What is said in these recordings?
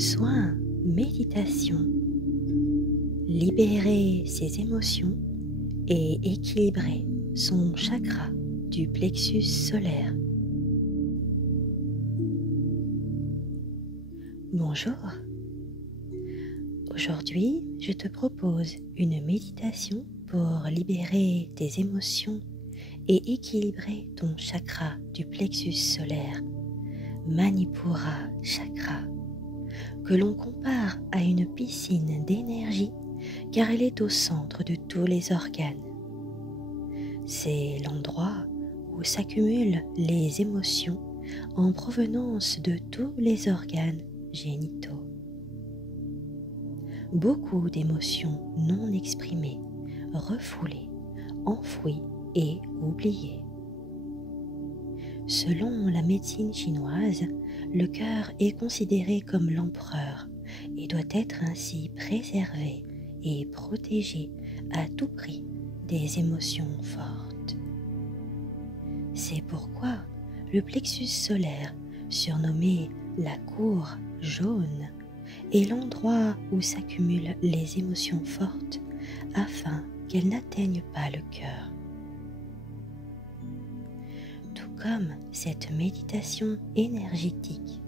soin, méditation, libérer ses émotions et équilibrer son chakra du plexus solaire. Bonjour, aujourd'hui je te propose une méditation pour libérer tes émotions et équilibrer ton chakra du plexus solaire, Manipura Chakra, que l'on compare à une piscine d'énergie car elle est au centre de tous les organes. C'est l'endroit où s'accumulent les émotions en provenance de tous les organes génitaux. Beaucoup d'émotions non exprimées, refoulées, enfouies et oubliées. Selon la médecine chinoise, le cœur est considéré comme l'empereur et doit être ainsi préservé et protégé à tout prix des émotions fortes. C'est pourquoi le plexus solaire, surnommé la cour jaune, est l'endroit où s'accumulent les émotions fortes afin qu'elles n'atteignent pas le cœur. Tout comme cette méditation énergétique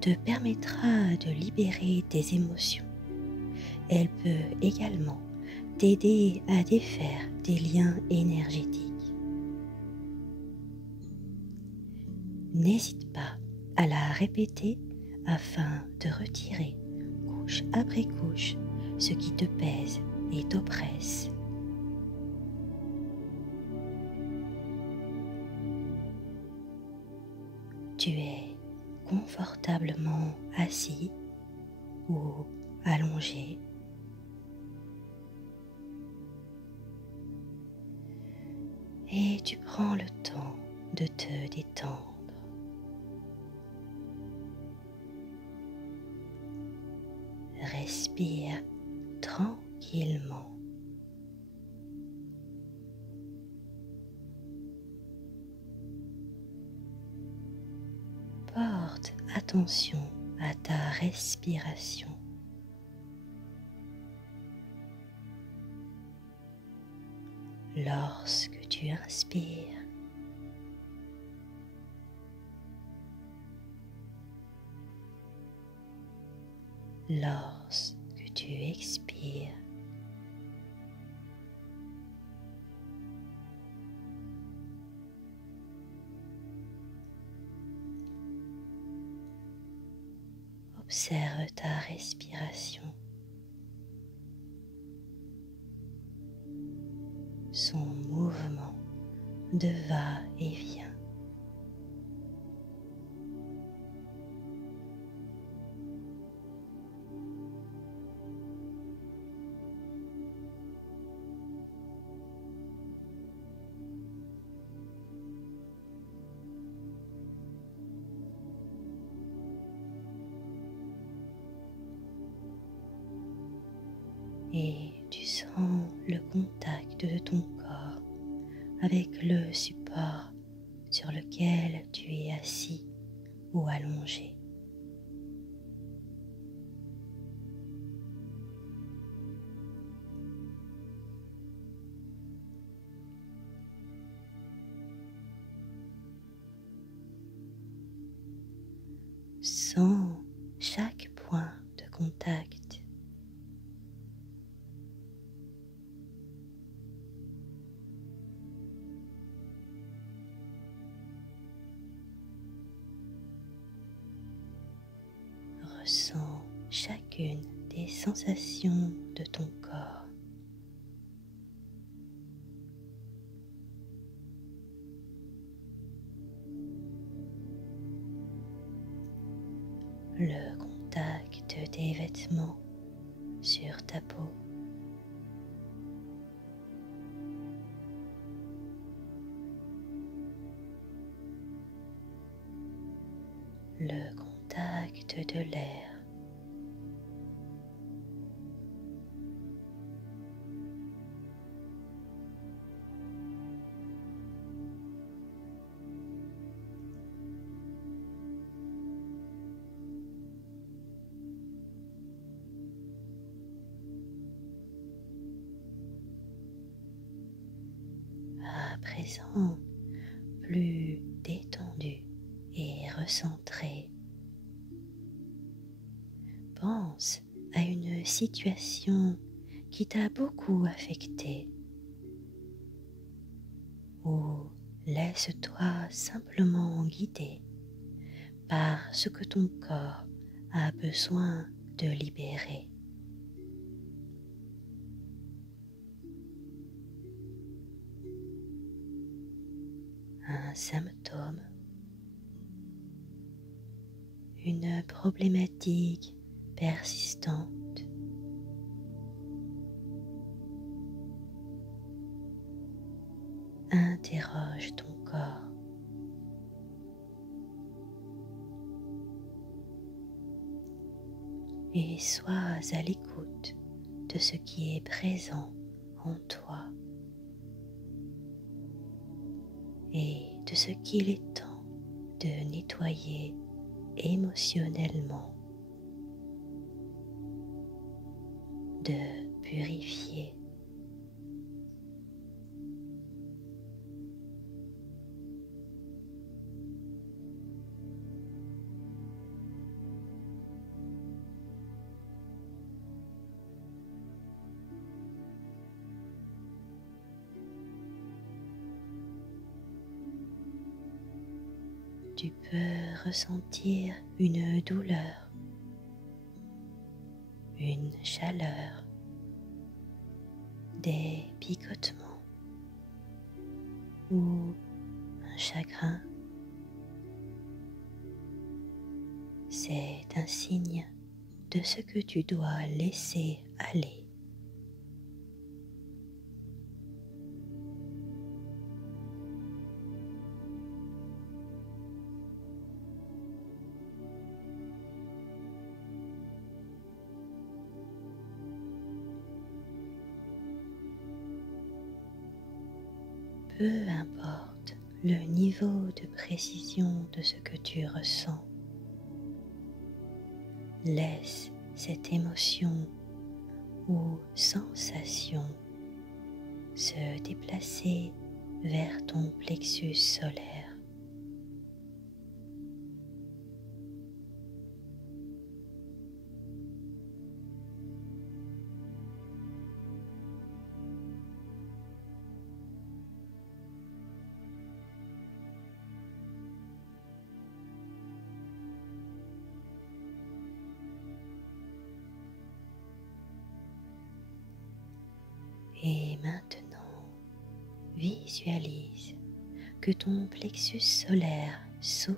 te permettra de libérer tes émotions, elle peut également t'aider à défaire des liens énergétiques. N'hésite pas à la répéter afin de retirer couche après couche ce qui te pèse et t'oppresse. Tu es confortablement assis ou allongé. Et tu prends le temps de te détendre. Respire tranquillement. Porte attention à ta respiration. Lorsque tu inspires, lorsque tu expires, observe ta respiration, son mouvement de va-et-vient. Et tu sens le contact de ton corps avec le support sur lequel tu es assis ou allongé. Sens chaque point de contact. Ressens chacune des sensations de ton corps. Le contact des vêtements sur ta peau. Le contact de l'air. présent, plus détendu et recentré. Pense à une situation qui t'a beaucoup affecté ou laisse-toi simplement guider par ce que ton corps a besoin de libérer. Un symptôme, une problématique persistante, interroge ton corps. Et sois à l'écoute de ce qui est présent en toi et de ce qu'il est temps de nettoyer émotionnellement, de purifier. Tu peux ressentir une douleur, une chaleur, des picotements ou un chagrin. C'est un signe de ce que tu dois laisser aller. Peu importe le niveau de précision de ce que tu ressens, laisse cette émotion ou sensation se déplacer vers ton plexus solaire. Et maintenant, visualise que ton plexus solaire s'ouvre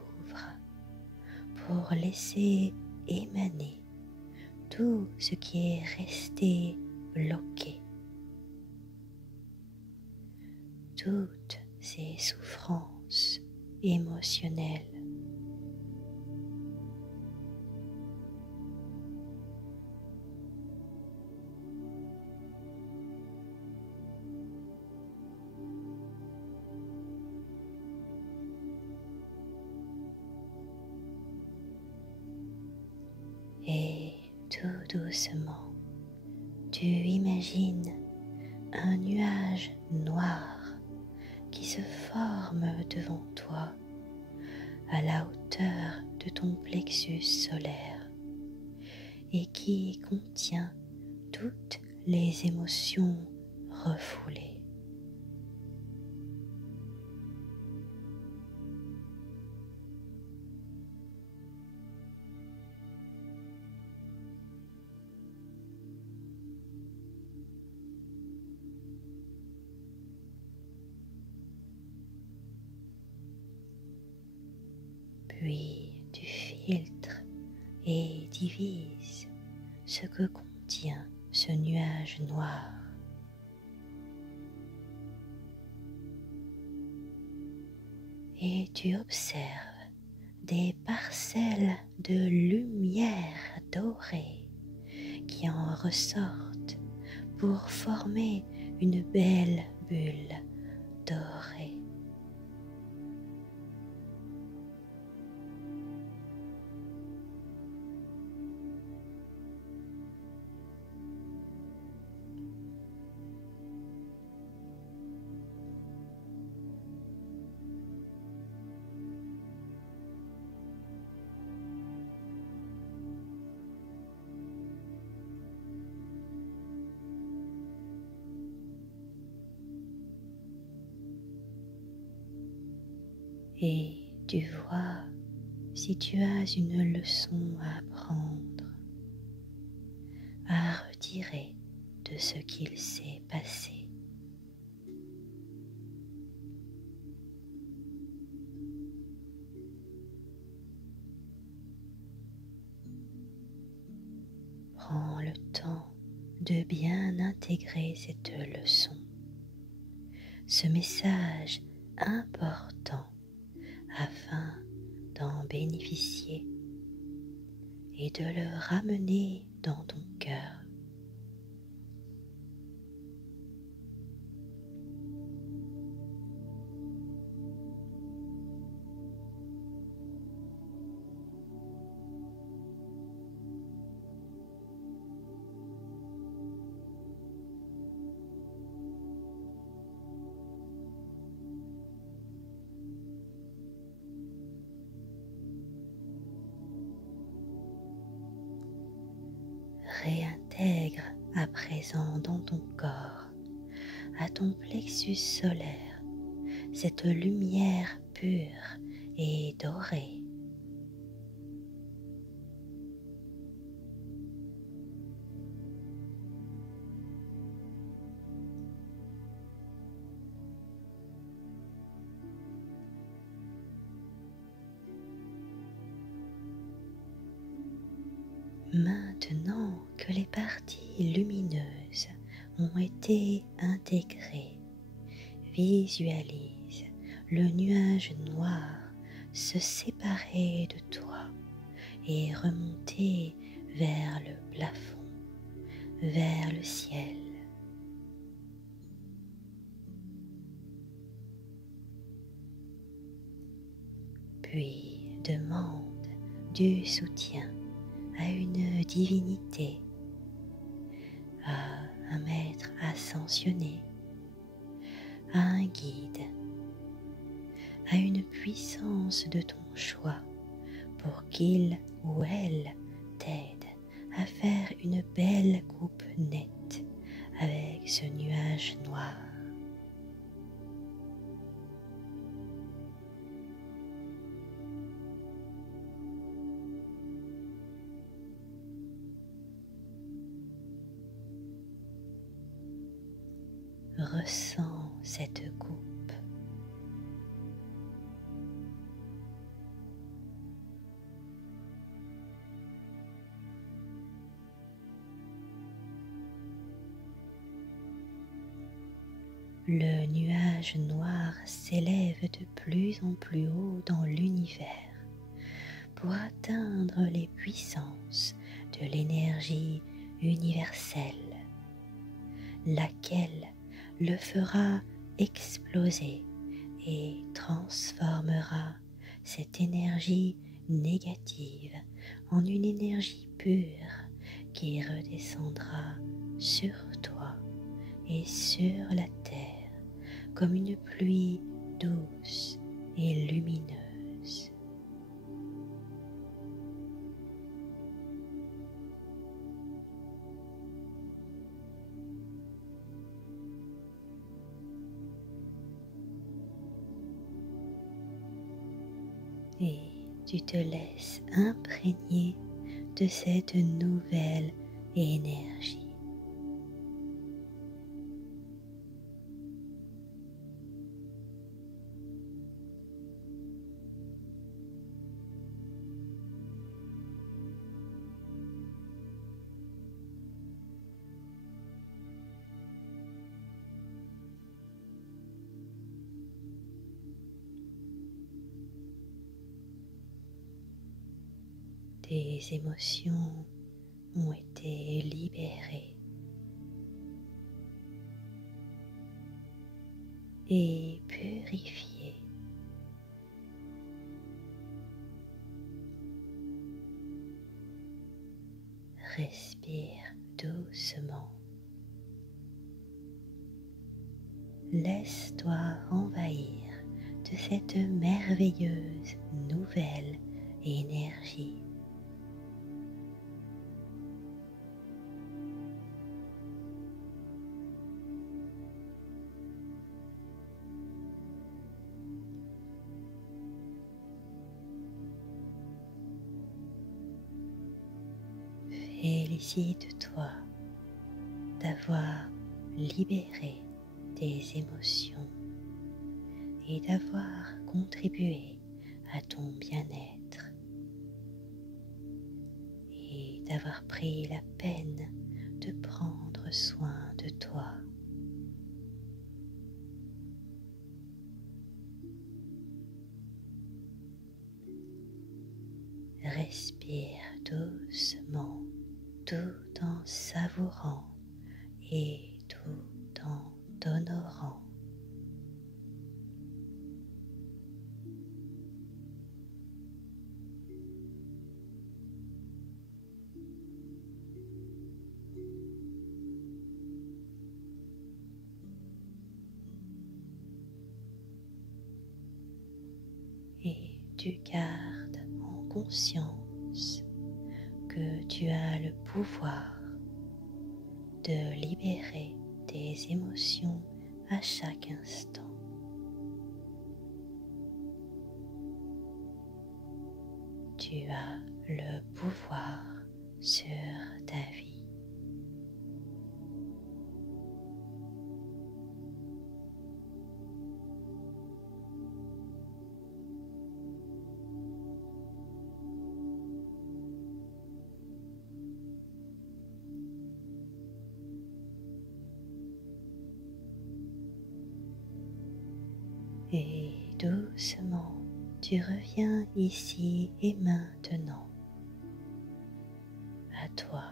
pour laisser émaner tout ce qui est resté bloqué, toutes ces souffrances émotionnelles. Et tout doucement, tu imagines un nuage noir qui se forme devant toi à la hauteur de ton plexus solaire et qui contient toutes les émotions refoulées. Puis tu filtres et divises ce que contient ce nuage noir. Et tu observes des parcelles de lumière dorée qui en ressortent pour former une belle bulle dorée. et tu vois si tu as une leçon à apprendre, à retirer de ce qu'il s'est passé. Prends le temps de bien intégrer cette leçon, ce message important afin d'en bénéficier et de le ramener dans ton cœur. Réintègre à présent dans ton corps, à ton plexus solaire, cette lumière pure et dorée. Maintenant que les parties lumineuses ont été intégrées, visualise le nuage noir se séparer de toi et remonter vers le plafond, vers le ciel. Puis demande du soutien à une divinité, à un maître ascensionné, à un guide, à une puissance de ton choix pour qu'il ou elle t'aide à faire une belle coupe nette avec ce nuage noir. Ressens cette coupe. Le nuage noir s'élève de plus en plus haut dans l'univers pour atteindre les puissances de l'énergie universelle, laquelle le fera exploser et transformera cette énergie négative en une énergie pure qui redescendra sur toi et sur la terre comme une pluie douce et lumineuse. Et tu te laisses imprégner de cette nouvelle énergie. Tes émotions ont été libérées et purifiées. Respire doucement. Laisse-toi envahir de cette merveilleuse nouvelle énergie. félicite-toi d'avoir libéré tes émotions et d'avoir contribué à ton bien-être et d'avoir pris la peine de prendre soin de toi. Respire doucement tout en savourant et tout en t'honorant. Et tu gardes en conscience que tu as le pouvoir de libérer tes émotions à chaque instant. Tu as le pouvoir sur ta vie. Et doucement, tu reviens ici et maintenant, à toi,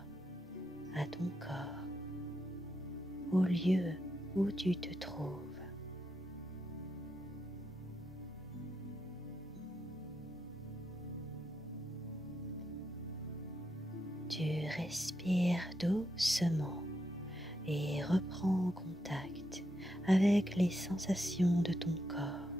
à ton corps, au lieu où tu te trouves. Tu respires doucement et reprends contact avec les sensations de ton corps.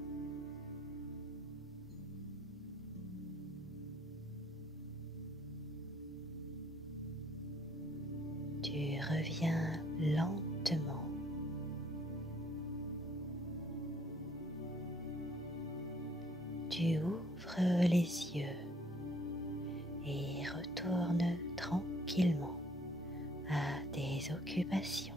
Tu reviens lentement. Tu ouvres les yeux et retournes tranquillement à tes occupations.